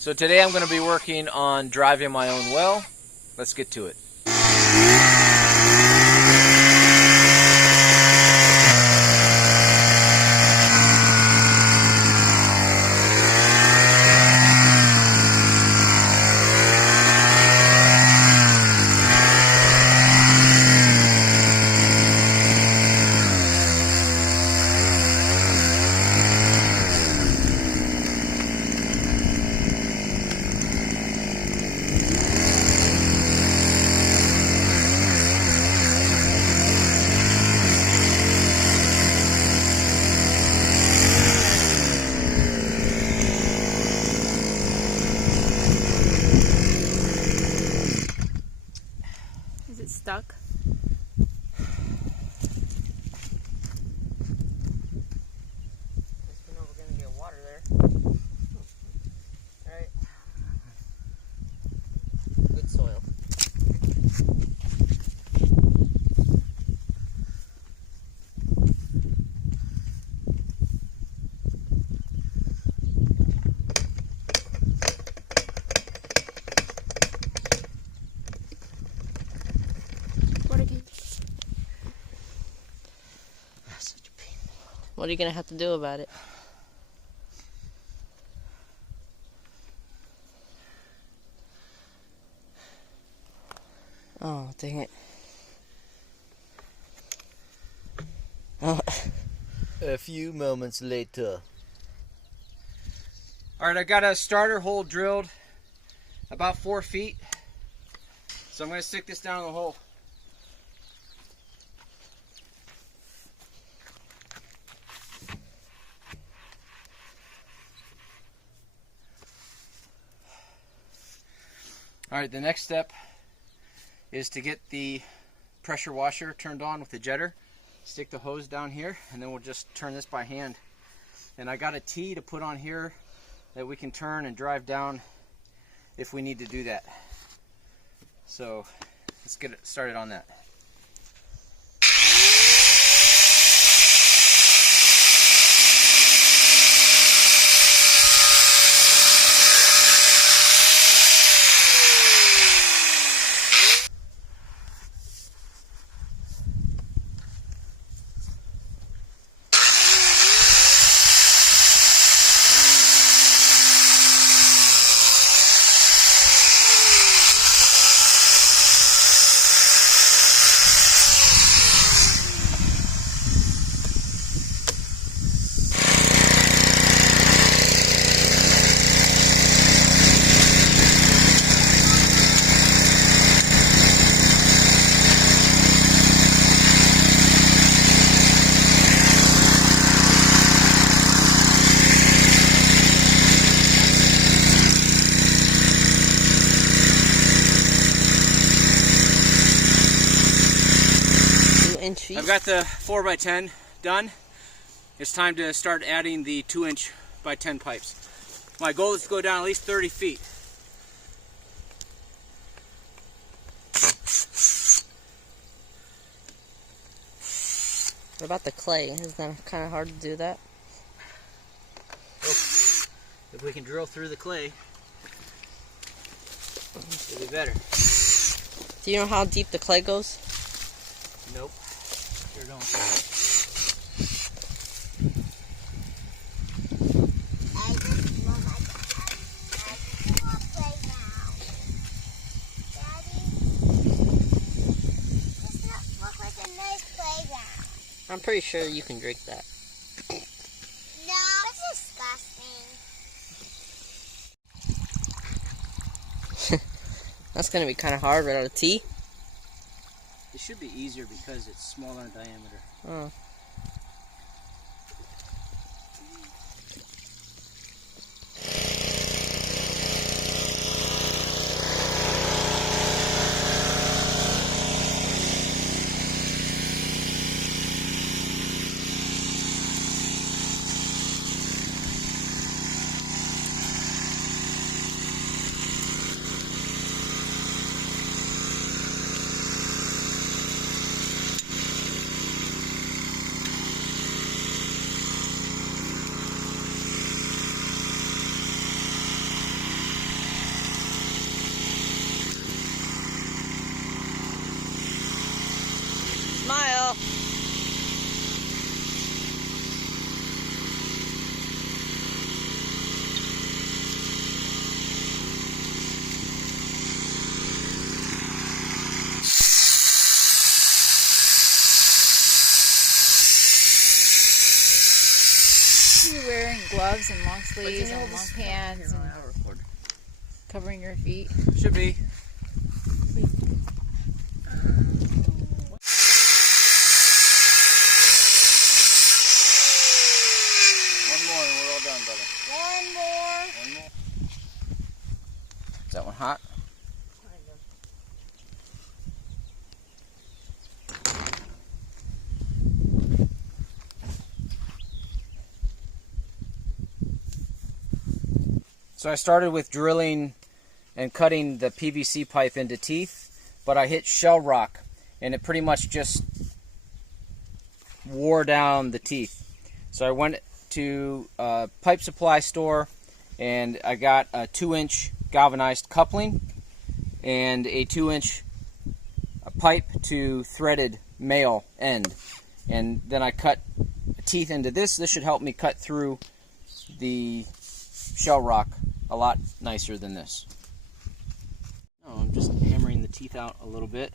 So today I'm going to be working on driving my own well. Let's get to it. Is it stuck? We know we're going to get water there. Alright. Good soil. What are you gonna have to do about it? Oh, dang it. Oh. A few moments later. Alright, I got a starter hole drilled about 4 feet. So I'm going to stick this down in the hole. Alright, the next step is to get the pressure washer turned on with the jetter. Stick the hose down here, and then we'll just turn this by hand. And I got a T to put on here that we can turn and drive down if we need to do that. So let's get it started on that. I've got the 4x10 done. It's time to start adding the 2" by 10 pipes. My goal is to go down at least 30 feet. What about the clay? Isn't that kind of hard to do that? Oh, if we can drill through the clay, it'll be better. Do you know how deep the clay goes? Nope. Sure don't. I'm pretty sure you can drink that. No, it's disgusting. That's gonna be kind of hard without a T. It should be easier because it's smaller in diameter. Oh. go. You're wearing gloves and long sleeves and long pants and covering your feet. Should be. One more and we're all done, brother. One more. One more. Is that one hot? So I started with drilling and cutting the PVC pipe into teeth, but I hit shell rock and it pretty much just wore down the teeth. So I went to a pipe supply store and I got a 2-inch galvanized coupling and a 2-inch pipe to threaded male end. And then I cut teeth into this. This should help me cut through the shell rock a lot nicer than this. Oh, I'm just hammering the teeth out a little bit.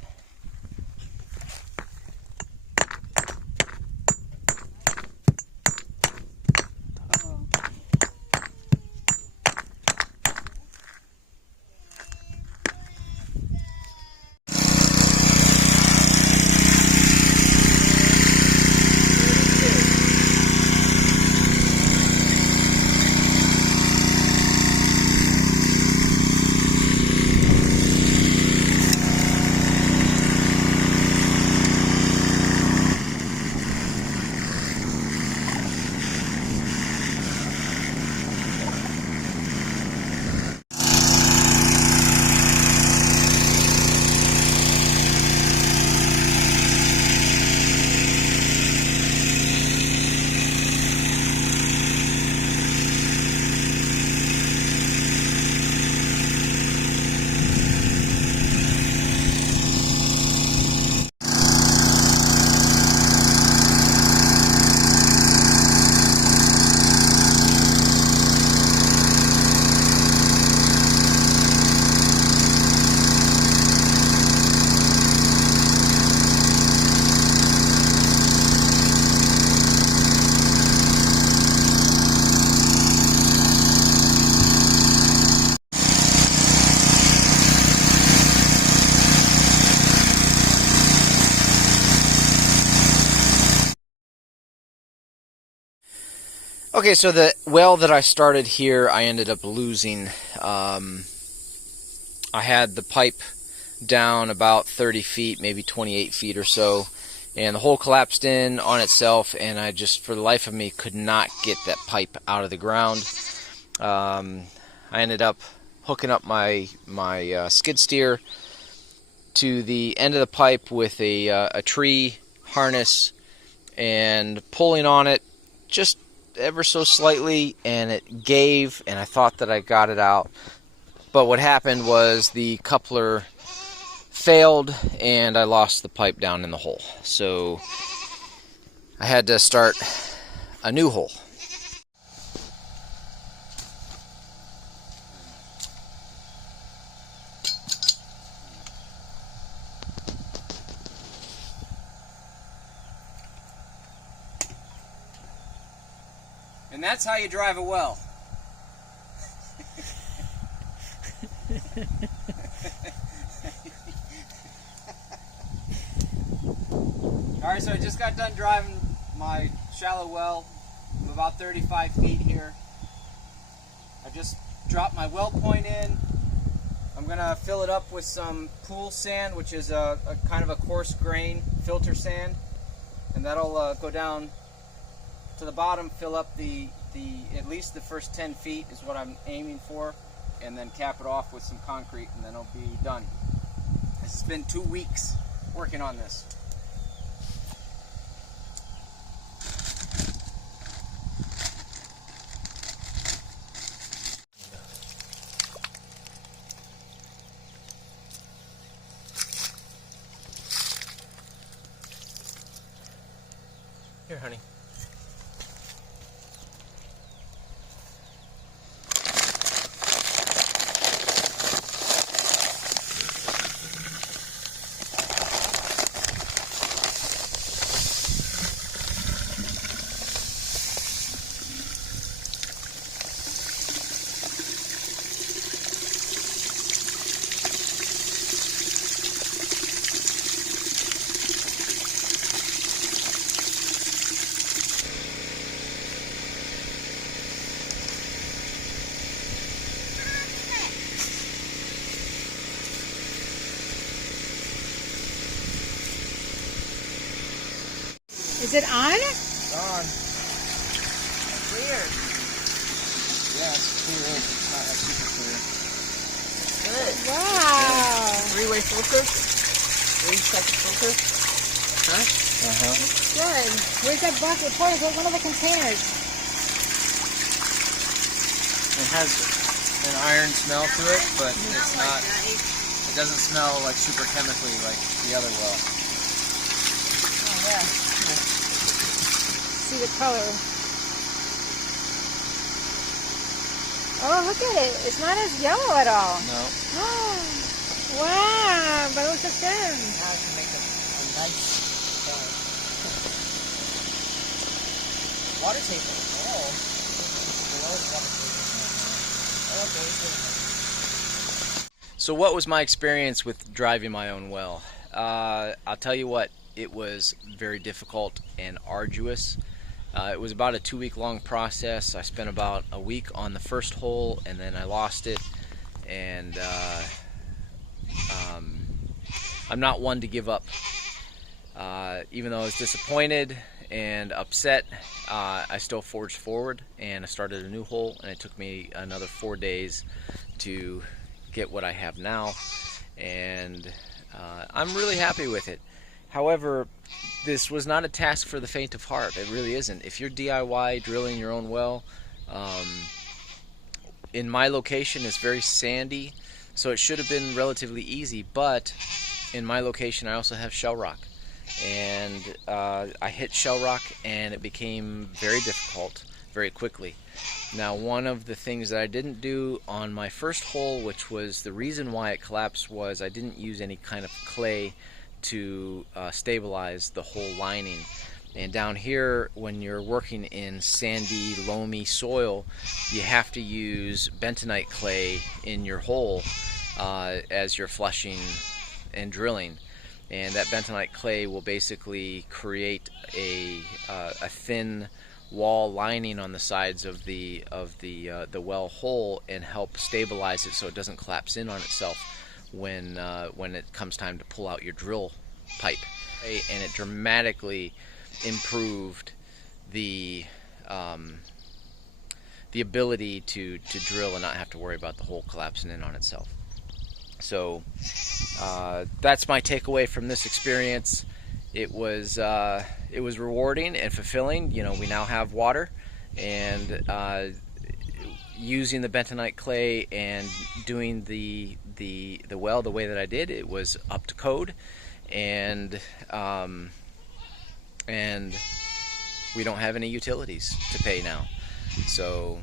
Okay, so the well that I started here, I ended up losing. I had the pipe down about 30 feet, maybe 28 feet or so, and the hole collapsed in on itself, and I just, for the life of me, could not get that pipe out of the ground. I ended up hooking up my skid steer to the end of the pipe with a tree harness and pulling on it just ever so slightly, and it gave, and I thought that I got it out, but what happened was the coupler failed and I lost the pipe down in the hole, so I had to start a new hole. And that's how you drive a well. Alright, so I just got done driving my shallow well. I'm about 35 feet here. I just dropped my well point in. I'm going to fill it up with some pool sand, which is a kind of a coarse grain filter sand. And that'll go down to the bottom, fill up the at least the first 10 feet is what I'm aiming for, and then cap it off with some concrete, and then it'll be done. It's been 2 weeks working on this. Here, honey. Is it on? It's on. Weird. Yeah, it's clear. It's not like super clear. Good. Wow. Three-way filter. 3-second filter. Huh? Uh-huh. Good. Where's that bucket? Pour it in one of the containers. It has an iron smell to it, but it's not. It doesn't smell like super chemically like the other well. Oh, yeah. See the color. Oh, look at it. It's not as yellow at all. No. Wow, but look at them. Now I can make a nice water table. Oh. Below the water table. Okay. So what was my experience with driving my own well? I'll tell you what, it was very difficult and arduous. It was about a 2-week-long process. I spent about a week on the first hole, and then I lost it. And I'm not one to give up. Even though I was disappointed and upset, I still forged forward, and I started a new hole, and it took me another 4 days to get what I have now, and I'm really happy with it. However, this was not a task for the faint of heart. It really isn't. If you're DIY drilling your own well, in my location it's very sandy, so it should have been relatively easy, but in my location I also have shell rock, and I hit shell rock and it became very difficult very quickly. Now, one of the things that I didn't do on my first hole, which was the reason why it collapsed, was I didn't use any kind of clay to stabilize the whole lining. And down here, when you're working in sandy, loamy soil, you have to use bentonite clay in your hole as you're flushing and drilling. And that bentonite clay will basically create a thin wall lining on the sides of the well hole and help stabilize it so it doesn't collapse in on itself when it comes time to pull out your drill pipe. And it dramatically improved the ability to drill and not have to worry about the hole collapsing in on itself. So that's my takeaway from this experience. It was rewarding and fulfilling. You know, we now have water, and using the bentonite clay and doing the well the way that I did, it was up to code, and we don't have any utilities to pay now. So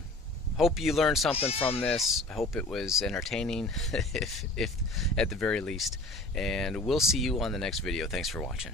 hope you learned something from this. I hope it was entertaining, if at the very least, and we'll see you on the next video. Thanks for watching.